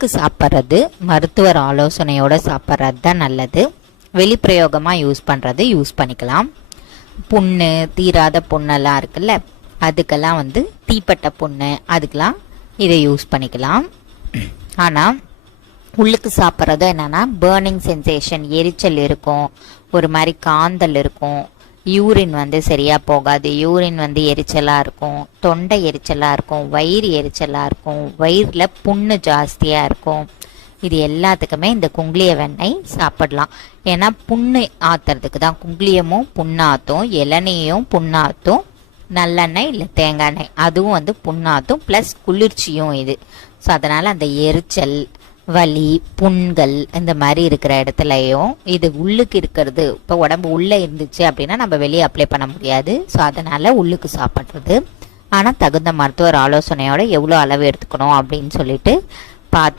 உள்ளுக்கு சாப்பிட்றது மருத்துவர் ஆலோசனையோடு சாப்பிட்றது தான் நல்லது. வெளிப்பிரயோகமாக யூஸ் பண்ணிக்கலாம். புண்ணு, தீராத புண்ணெல்லாம் இருக்குல்ல, அதுக்கெல்லாம் தீப்பட்ட புண்ணு, அதுக்கெல்லாம் இதை யூஸ் பண்ணிக்கலாம். ஆனால் உள்ளுக்கு சாப்பிட்றது என்னென்னா பேர்னிங் சென்சேஷன், எரிச்சல் இருக்கும், ஒரு மாதிரி காந்தல் இருக்கும், யூரின் சரியாக போகாது, யூரின் எரிச்சலாக இருக்கும், தொண்டை எரிச்சலாக இருக்கும், வயிறு எரிச்சலாக இருக்கும், வயிறில் புண்ணு ஜாஸ்தியாக இருக்கும். இது எல்லாத்துக்குமே இந்த குங்குளிய வெண்ணெய் சாப்பிடலாம். ஏன்னா புண்ணு ஆற்றுறதுக்கு தான். குங்குளியமும் புண்ணாத்தும், இளநீயும் புண்ணாத்தும், நல்லெண்ணெய் இல்லை தேங்காய் எண்ணெய் அதுவும் புண்ணாத்தும் ப்ளஸ் குளிர்ச்சியும் இது. ஸோ அதனால் அந்த எரிச்சல், வலி, புண்கள் இந்த மாதிரி இருக்கிற இடத்துலையும் இது உள்ளுக்கு இருக்கிறது. இப்போ உடம்பு உள்ளே இருந்துச்சு அப்படின்னா நம்ம வெளியே அப்ளை பண்ண முடியாது. ஸோ அதனால் உள்ளுக்கு சாப்பிட்றது. ஆனால் தகுந்த மருத்துவர் ஆலோசனையோட எவ்வளோ அளவு எடுத்துக்கணும் அப்படின்னு சொல்லிட்டு பார்த்து